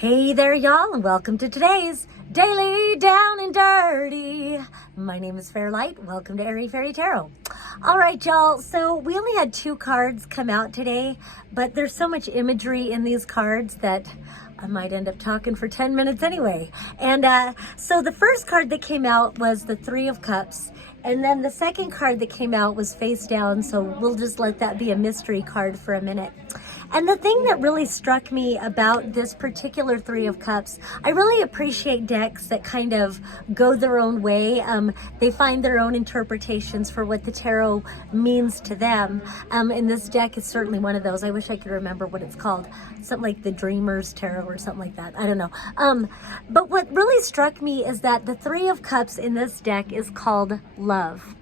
Hey there, y'all, and welcome to today's Daily Down and Dirty. My name is Fairlight. Welcome to Airy Fairy Tarot. All right, y'all, so we only had 2 cards come out today, but there's so much imagery in these cards that I might end up talking for 10 minutes anyway. And so the first card that came out was the 3 of Cups, and then the second card that came out was face down, so we'll just let that be a mystery card for a minute. And the thing that really struck me about this particular 3 of Cups, I really appreciate decks that kind of go their own way. They find their own interpretations for what the tarot means to them. And this deck is certainly one of those. I wish I could remember what it's called. Something like the Dreamer's Tarot or something like that. I don't know. But what really struck me is that the 3 of Cups in this deck is called love.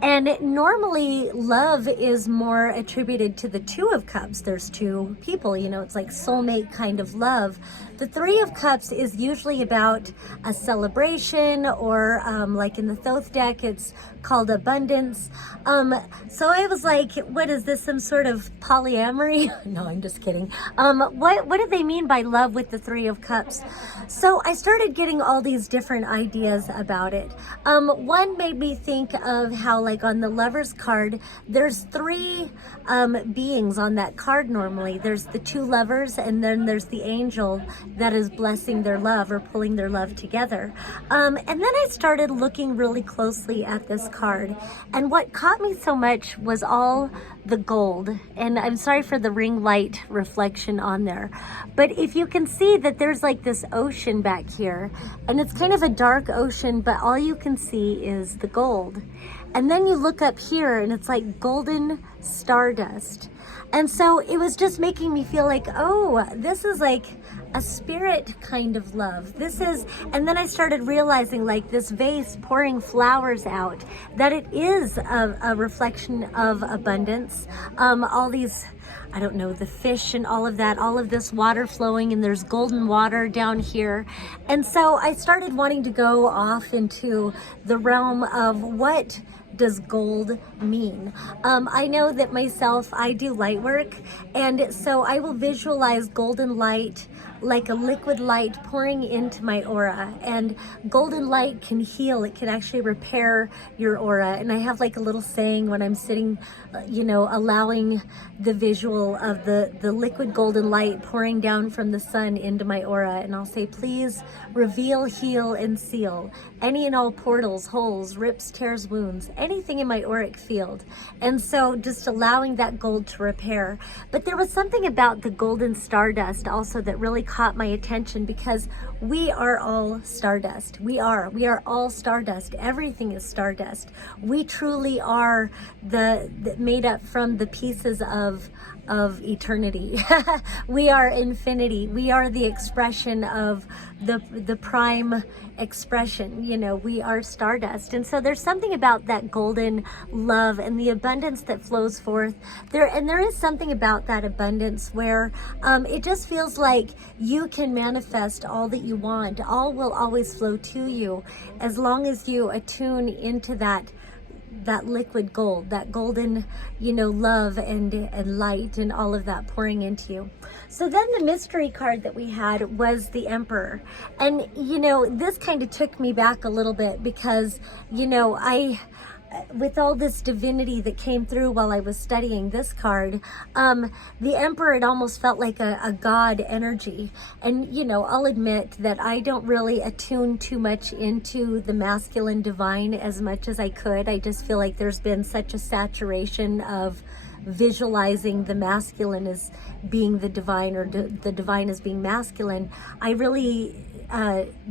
And normally love is more attributed to the 2 of Cups. There's 2 people, you know, it's like soulmate kind of love. The 3 of Cups is usually about a celebration, or like in the Thoth deck, it's called abundance. So I was like, what is this, some sort of polyamory? No, I'm just kidding. What do they mean by love with the 3 of Cups? So I started getting all these different ideas about it. One made me think of how, like on the Lover's card, there's 3 beings on that card normally. There's the 2 lovers, and then there's the angel that is blessing their love or pulling their love together. And then I started looking really closely at this card, and what caught me so much was all the gold. And I'm sorry for the ring light reflection on there, but if you can see that there's like this ocean back here, and it's kind of a dark ocean, but all you can see is the gold. And then you look up here and it's like golden stardust. And so it was just making me feel like, oh, this is like a spirit kind of love. This is, and then I started realizing, like this vase pouring flowers out, that it is a reflection of abundance. All these, I don't know, the fish and all of that, all of this water flowing, and there's golden water down here. And so I started wanting to go off into the realm of what does gold mean? I know that myself, I do light work, and so I will visualize golden light like a liquid light pouring into my aura. And golden light can heal. It can actually repair your aura. And I have like a little saying when I'm sitting, you know, allowing the visual of the liquid golden light pouring down from the sun into my aura. And I'll say, please reveal, heal, and seal any and all portals, holes, rips, tears, wounds, anything in my auric field. And so just allowing that gold to repair. But there was something about the golden stardust also that really caught my attention, because we are all stardust. We are all stardust. Everything is stardust. We truly are the made up from the pieces of eternity. We are infinity. We are the expression of the prime expression. You know, we are stardust. And so there's something about that golden love and the abundance that flows forth there. And there is something about that abundance where it just feels like you can manifest all that you want. All will always flow to you as long as you attune into that liquid gold, that golden, you know, love and light and all of that pouring into you. So then the mystery card that we had was the Emperor. And, you know, this kind of took me back a little bit because, you know, with all this divinity that came through while I was studying this card, the Emperor, it almost felt like a god energy. And, you know, I'll admit that I don't really attune too much into the masculine divine as much as I could. I just feel like there's been such a saturation of visualizing the masculine as being the divine, or the divine as being masculine. I really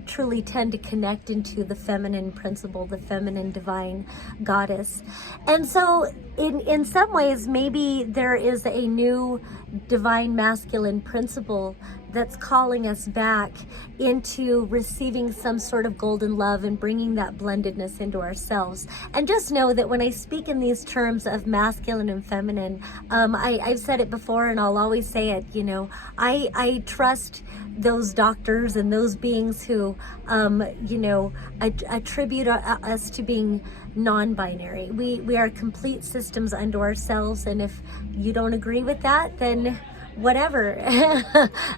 truly tend to connect into the feminine principle, the feminine divine goddess. And so in some ways, maybe there is a new divine masculine principle that's calling us back into receiving some sort of golden love and bringing that blendedness into ourselves. And just know that when I speak in these terms of masculine and feminine, I've said it before and I'll always say it, you know, I trust those doctors and those beings who, you know, attribute us to being non-binary. We are complete systems unto ourselves, and if you don't agree with that, then whatever.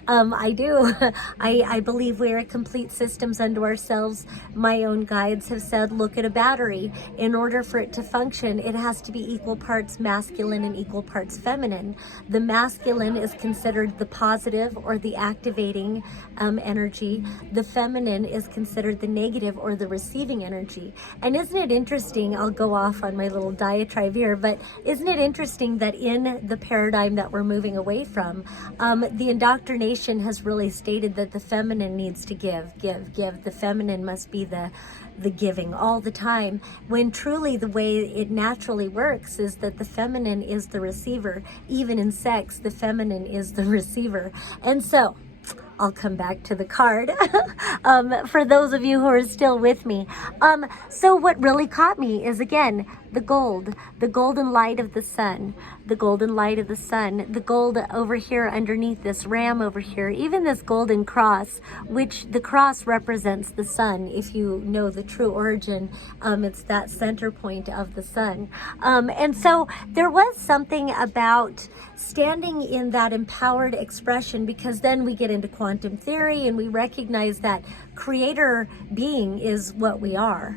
I do. I believe we're complete systems unto ourselves. My own guides have said, look at a battery. In order for it to function, it has to be equal parts masculine and equal parts feminine. The masculine is considered the positive or the activating energy. The feminine is considered the negative or the receiving energy. And isn't it interesting, I'll go off on my little diatribe here, but isn't it interesting that in the paradigm that we're moving away from, the indoctrination has really stated that the feminine needs to give. The feminine must be the giving all the time, when truly the way it naturally works is that the feminine is the receiver. Even in sex, the feminine is the receiver. And so I'll come back to the card for those of you who are still with me. So what really caught me is, again, the golden light of the sun, the golden light of the sun, the gold over here underneath this ram over here, even this golden cross, which the cross represents the sun. If you know the true origin, it's that center point of the sun. And so there was something about standing in that empowered expression, because then we get into quantum theory and we recognize that creator being is what we are.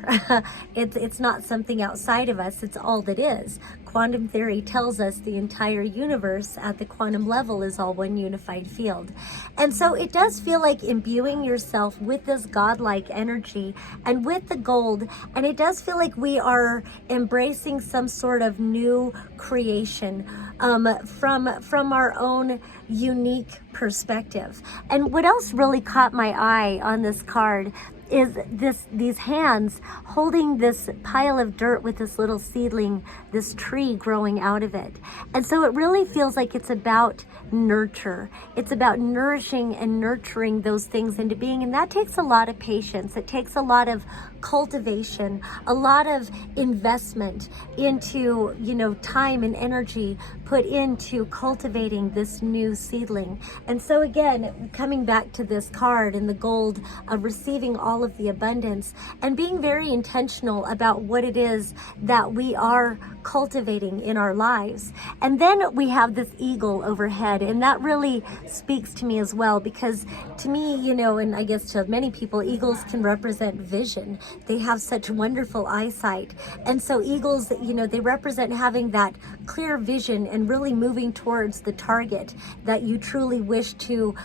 It's not something outside of us, it's all that is. Quantum theory tells us the entire universe at the quantum level is all one unified field. And so it does feel like imbuing yourself with this godlike energy and with the gold, and it does feel like we are embracing some sort of new creation from our own unique perspective. And what else really caught my eye on this card is these hands holding this pile of dirt with this little seedling, this tree growing out of it. And so it really feels like it's about nurture. It's about nourishing and nurturing those things into being. And that takes a lot of patience. It takes a lot of cultivation, a lot of investment into, time and energy put into cultivating this new seedling. And so again, coming back to this card and the gold of receiving all of the abundance and being very intentional about what it is that we are cultivating in our lives. And then we have this eagle overhead, and that really speaks to me as well, because to me, and I guess to many people, eagles can represent vision. They have such wonderful eyesight. And so eagles, they represent having that clear vision and really moving towards the target that you truly wish to,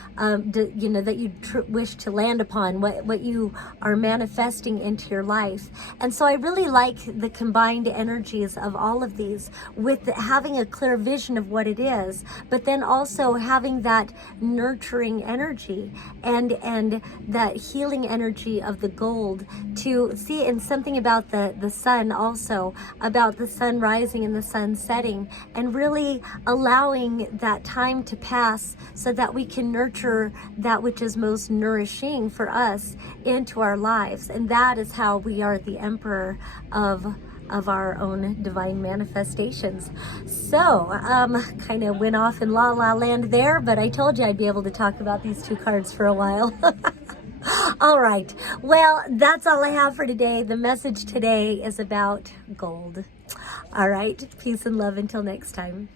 wish to land upon, what you are manifesting into your life. And so I really like the combined energies of all of these, with having a clear vision of what it is, but then also having that nurturing energy and that healing energy of the gold to see. And something about the sun also, about the sun rising and the sun setting, and really allowing that time to pass so that we can nurture that which is most nourishing for us into our lives. And that is how we are the emperor of our own divine manifestations. So kind of went off in la la land there, but I told you I'd be able to talk about these two cards for a while. All right, well, that's all I have for today. The message today is about gold. All right, peace and love until next time.